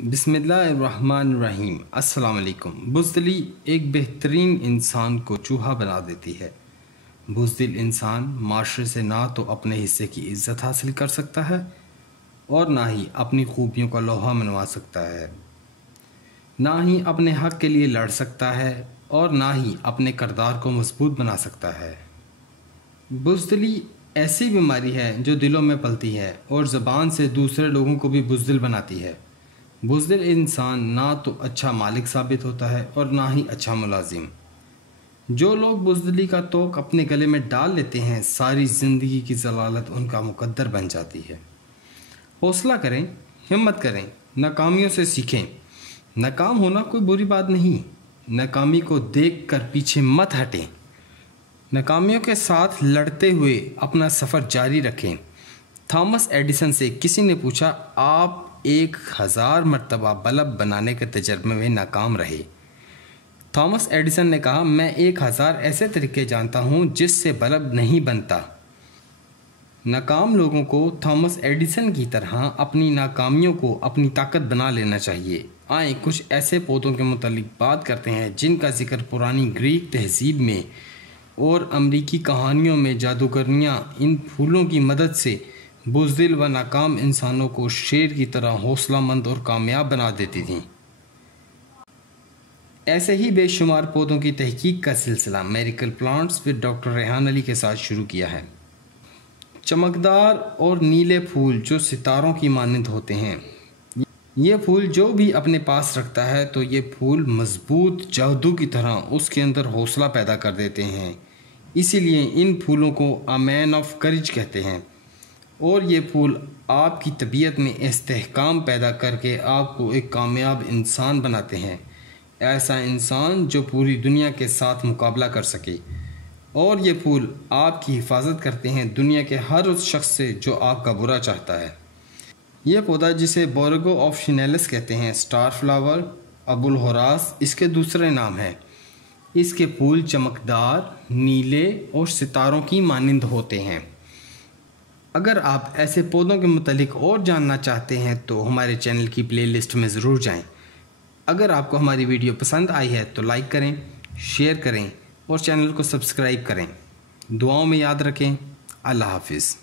بسم اللہ الرحمن الرحیم۔ السلام علیکم۔ بزدلی ایک بہترین انسان کو چوہا بنا دیتی ہے۔ بزدل انسان معاشرے سے نہ تو اپنے حصے کی عزت حاصل کر سکتا ہے اور نہ ہی اپنی خوبیوں کا لوہا منوا سکتا ہے، نہ ہی اپنے حق کے لیے لڑ سکتا ہے اور نہ ہی اپنے کردار کو مضبوط بنا سکتا ہے۔ بزدلی ایسی بیماری ہے جو دلوں میں پلتی ہے اور زبان سے دوسرے لوگوں کو بھی بزدل بناتی ہے۔ بزدل انسان نہ تو اچھا مالک ثابت ہوتا ہے اور نہ ہی اچھا ملازم۔ جو لوگ بزدلی کا توق اپنے گلے میں ڈال لیتے ہیں، ساری زندگی کی ضلالت ان کا مقدر بن جاتی ہے۔ حوصلہ کریں، ہمت کریں، ناکامیوں سے سیکھیں۔ ناکام ہونا کوئی بری بات نہیں، ناکامی کو دیکھ کر پیچھے مت ہٹیں۔ ناکامیوں کے ساتھ لڑتے ہوئے اپنا سفر جاری رکھیں۔ تھامس ایڈیسن سے کسی نے پوچھا، آپ 1000 مرتبہ بلب بنانے کے تجربے میں ناکام رہے۔ تھامس ایڈیسن نے کہا، میں 1000 ایسے طریقے جانتا ہوں جس سے بلب نہیں بنتا۔ ناکام لوگوں کو تھامس ایڈیسن کی طرح اپنی ناکامیوں کو اپنی طاقت بنا لینا چاہیے۔ آئیں کچھ ایسے پودوں کے متعلق بات کرتے ہیں جن کا ذکر پرانی گریک تہذیب میں اور امریکی کہانیوں میں جادوگرنیاں ان پھولوں کی مدد سے بزدل و ناکام انسانوں کو شیر کی طرح حوصلہ مند اور کامیاب بنا دیتی تھیں۔ ایسے ہی بے شمار پودوں کی تحقیق کا سلسلہ miracle plants with doctor Rehan Ali کے ساتھ شروع کیا ہے۔ چمکدار اور نیلے پھول جو ستاروں کی مانند ہوتے ہیں، یہ پھول جو بھی اپنے پاس رکھتا ہے تو یہ پھول مضبوط جادو کی طرح اس کے اندر حوصلہ پیدا کر دیتے ہیں۔ اسی لیے ان پھولوں کو مین آف کریج کہتے ہیں، اور یہ پھول آپ کی طبیعت میں استحکام پیدا کر کے آپ کو ایک کامیاب انسان بناتے ہیں، ایسا انسان جو پوری دنیا کے ساتھ مقابلہ کر سکے۔ اور یہ پھول آپ کی حفاظت کرتے ہیں دنیا کے ہر اس شخص سے جو آپ کا برا چاہتا ہے۔ یہ پودا جسے بورگو آف شینیلس کہتے ہیں، سٹار فلاور، ابو الہراس اس کے دوسرے نام ہیں۔ اس کے پھول چمکدار، نیلے اور ستاروں کی مانند ہوتے ہیں۔ اگر آپ ایسے پودوں کے متعلق اور جاننا چاہتے ہیں تو ہمارے چینل کی پلے لسٹ میں ضرور جائیں۔ اگر آپ کو ہماری ویڈیو پسند آئی ہے تو لائک کریں، شیئر کریں اور چینل کو سبسکرائب کریں۔ دعاؤں میں یاد رکھیں۔ اللہ حافظ۔